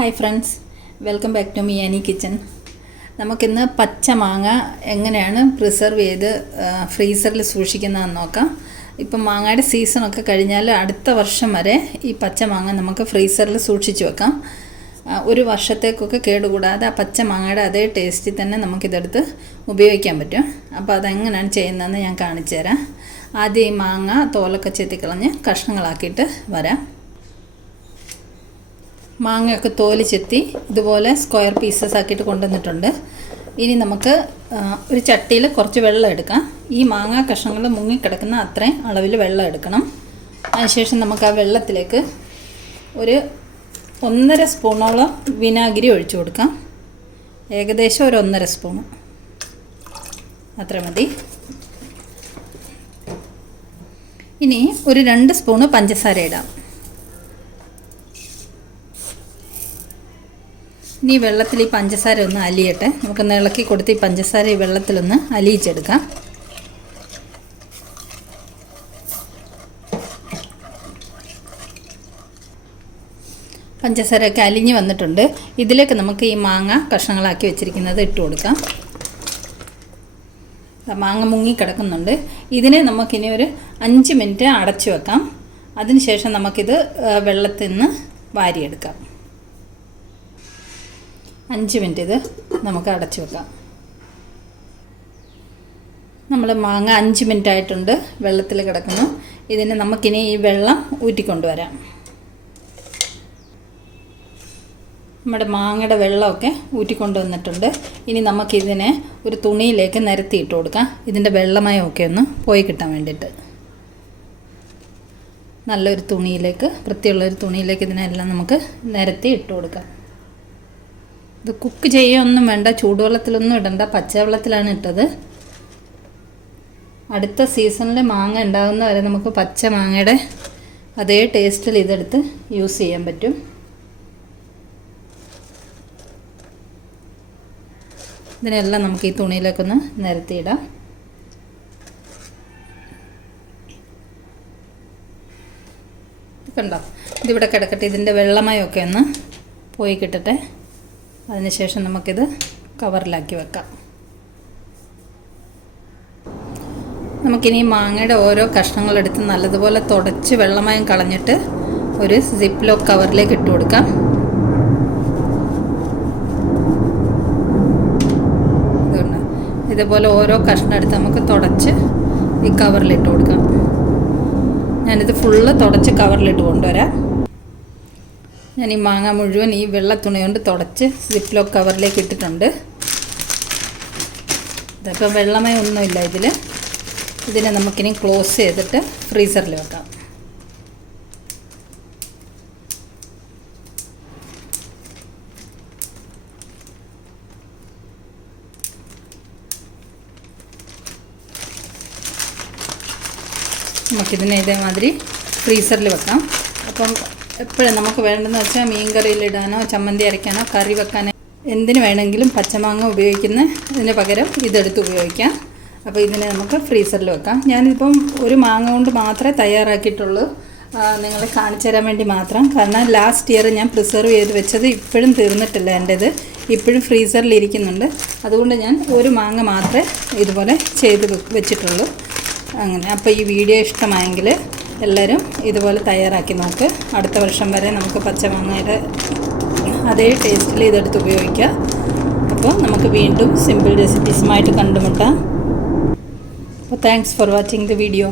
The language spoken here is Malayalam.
Hi friends, welcome back to മിയാനി കിച്ചൺ. നമുക്കിന്ന് പച്ച മാങ്ങ എങ്ങനെയാണ് പ്രിസർവ് ചെയ്ത് ഫ്രീസറിൽ സൂക്ഷിക്കുന്നതെന്ന് നോക്കാം. ഇപ്പം മാങ്ങയുടെ സീസണൊക്കെ കഴിഞ്ഞാൽ അടുത്ത വർഷം വരെ ഈ പച്ച മാങ്ങ നമുക്ക് ഫ്രീസറിൽ സൂക്ഷിച്ച് വെക്കാം. ഒരു വർഷത്തേക്കൊക്കെ കേടുകൂടാതെ ആ പച്ച മാങ്ങയുടെ അതേ ടേസ്റ്റിൽ തന്നെ നമുക്കിതെടുത്ത് ഉപയോഗിക്കാൻ പറ്റും. അപ്പോൾ അതെങ്ങനെയാണ് ചെയ്യുന്നതെന്ന് ഞാൻ കാണിച്ചു തരാം. ആദ്യം ഈ മാങ്ങ തോലൊക്കെ ചെത്തിക്കളഞ്ഞ് കഷ്ണങ്ങളാക്കിയിട്ട് വരാം. മാങ്ങയൊക്കെ തോല് ചെത്തി ഇതുപോലെ സ്ക്വയർ പീസസ് ആക്കിയിട്ട് കൊണ്ടുവന്നിട്ടുണ്ട്. ഇനി നമുക്ക് ഒരു ചട്ടിയിൽ കുറച്ച് വെള്ളം എടുക്കാം. ഈ മാങ്ങ കഷ്ണങ്ങൾ മുങ്ങിക്കിടക്കുന്ന അത്രയും അളവിൽ വെള്ളം എടുക്കണം. അതിനുശേഷം നമുക്ക് ആ വെള്ളത്തിലേക്ക് ഒരു 1.5 സ്പൂണോളം വിനാഗിരി ഒഴിച്ചു കൊടുക്കാം. ഏകദേശം ഒരു 1.5 സ്പൂണ് അത്ര മതി. ഇനി ഒരു 2 സ്പൂണ് പഞ്ചസാര ഇടാം. ഇനി വെള്ളത്തിൽ ഈ പഞ്ചസാര ഒന്ന് അലിയട്ടെ. നമുക്കൊന്ന് ഇളക്കി കൊടുത്ത് ഈ പഞ്ചസാര ഈ വെള്ളത്തിലൊന്ന് അലിയിച്ചെടുക്കാം. പഞ്ചസാരയൊക്കെ അലിഞ്ഞ് വന്നിട്ടുണ്ട്. ഇതിലേക്ക് നമുക്ക് ഈ മാങ്ങ കഷ്ണങ്ങളാക്കി വെച്ചിരിക്കുന്നത് ഇട്ട് കൊടുക്കാം. മാങ്ങ മുങ്ങിക്കിടക്കുന്നുണ്ട്. ഇതിനെ നമുക്കിനി ഒരു 5 മിനിറ്റ് അടച്ചു വെക്കാം. അതിനുശേഷം നമുക്കിത് വെള്ളത്തിൽ നിന്ന് വാരിയെടുക്കാം. 5 മിനിറ്റ് ഇത് നമുക്ക് അടച്ചു വെക്കാം. നമ്മൾ മാങ്ങ 5 മിനിറ്റ് ആയിട്ടുണ്ട്, വെള്ളത്തിൽ കിടക്കുന്നു. ഇതിന് നമുക്കിനി ഈ വെള്ളം ഊറ്റിക്കൊണ്ടുവരാം. നമ്മുടെ മാങ്ങയുടെ വെള്ളമൊക്കെ ഊറ്റിക്കൊണ്ടുവന്നിട്ടുണ്ട്. ഇനി നമുക്കിതിനെ ഒരു തുണിയിലേക്ക് നിരത്തിയിട്ട് കൊടുക്കാം. ഇതിൻ്റെ വെള്ളമയമൊക്കെ ഒന്ന് പോയി കിട്ടാൻ വേണ്ടിയിട്ട് നല്ലൊരു തുണിയിലേക്ക്, വൃത്തിയുള്ളൊരു തുണിയിലേക്ക് ഇതിനെല്ലാം നമുക്ക് നിരത്തി ഇട്ട് കൊടുക്കാം. ഇത് കുക്ക് ചെയ്യുകയൊന്നും വേണ്ട, ചൂടുവെള്ളത്തിലൊന്നും ഇടണ്ട, പച്ചവെള്ളത്തിലാണ് ഇട്ടത്. അടുത്ത സീസണിൽ മാങ്ങ ഉണ്ടാകുന്ന വരെ നമുക്ക് പച്ച മാങ്ങയുടെ അതേ ടേസ്റ്റിൽ ഇതെടുത്ത് യൂസ് ചെയ്യാൻ പറ്റും. ഇതിനെല്ലാം നമുക്ക് ഈ തുണിയിലേക്കൊന്ന് നിരത്തിയിടാം. കണ്ടോ, ഇതിവിടെ കിടക്കട്ടെ. ഇതിൻ്റെ വെള്ളമയമൊക്കെ ഒന്ന് പോയി കിട്ടട്ടെ. അതിനുശേഷം നമുക്കിത് കവറിലാക്കി വെക്കാം. നമുക്കിനി മാങ്ങയുടെ ഓരോ കഷ്ണങ്ങളെടുത്ത് നല്ലതുപോലെ തുടച്ച് വെള്ളമയം കളഞ്ഞിട്ട് ഒരു സിപ്പ് ലോക്ക് കവറിലേക്ക് ഇട്ട് കൊടുക്കാം. ഇതുപോലെ ഓരോ കഷ്ണം എടുത്ത് നമുക്ക് തുടച്ച് ഈ കവറിലിട്ട് കൊടുക്കാം. ഞാനിത് ഫുള്ള് തുടച്ച് കവറിലിട്ട് കൊണ്ടുവരാം. ഞാൻ ഈ മാങ്ങ മുഴുവൻ ഈ വെള്ള തുണി കൊണ്ട് തുടച്ച് സിപ്പ് ലോക്ക് കവറിലേക്ക് ഇട്ടിട്ടുണ്ട്. ഇതൊക്കെ വെള്ളമയൊന്നുമില്ല ഇതിൽ. ഇതിനെ നമുക്കിനി ക്ലോസ് ചെയ്തിട്ട് ഫ്രീസറിൽ വെക്കാം. നമുക്കിതിനെ ഇതേമാതിരി ഫ്രീസറിൽ വെക്കാം. അപ്പം എപ്പോഴും നമുക്ക് വേണ്ടതെന്ന് വെച്ചാൽ മീൻ കറിയിലിടാനോ ചമ്മന്തി അരയ്ക്കാനോ കറി വെക്കാനോ എന്തിനു വേണമെങ്കിലും പച്ചമാങ്ങ ഇതിന് പകരം ഇതെടുത്ത് ഉപയോഗിക്കാം. അപ്പോൾ ഇതിനെ നമുക്ക് ഫ്രീസറിൽ വെക്കാം. ഞാനിപ്പം ഒരു മാങ്ങ കൊണ്ട് മാത്രമേ തയ്യാറാക്കിയിട്ടുള്ളൂ, നിങ്ങളെ കാണിച്ചു തരാൻ വേണ്ടി മാത്രം. കാരണം ലാസ്റ്റ് ഇയർ ഞാൻ പ്രിസർവ് ചെയ്ത് വെച്ചത് ഇപ്പോഴും തീർന്നിട്ടില്ല. എൻ്റേത് ഇപ്പോഴും ഫ്രീസറിൽ ഇരിക്കുന്നുണ്ട്. അതുകൊണ്ട് ഞാൻ ഒരു മാങ്ങ മാത്രമേ ഇതുപോലെ ചെയ്ത് വെച്ചിട്ടുള്ളൂ. അങ്ങനെ. അപ്പോൾ ഈ വീഡിയോ ഇഷ്ടമായെങ്കിൽ എല്ലാവരും ഇതുപോലെ തയ്യാറാക്കി നോക്ക്. അടുത്ത വർഷം വരെ നമുക്ക് പച്ചമാങ്ങയുടെ അതേ ടേസ്റ്റിൽ ഇതെടുത്ത് ഉപയോഗിക്കാം. അപ്പോൾ നമുക്ക് വീണ്ടും സിമ്പിൾ റെസിപ്പീസുമായിട്ട് കണ്ടുമുട്ടാം. അപ്പോൾ thanks for watching the video.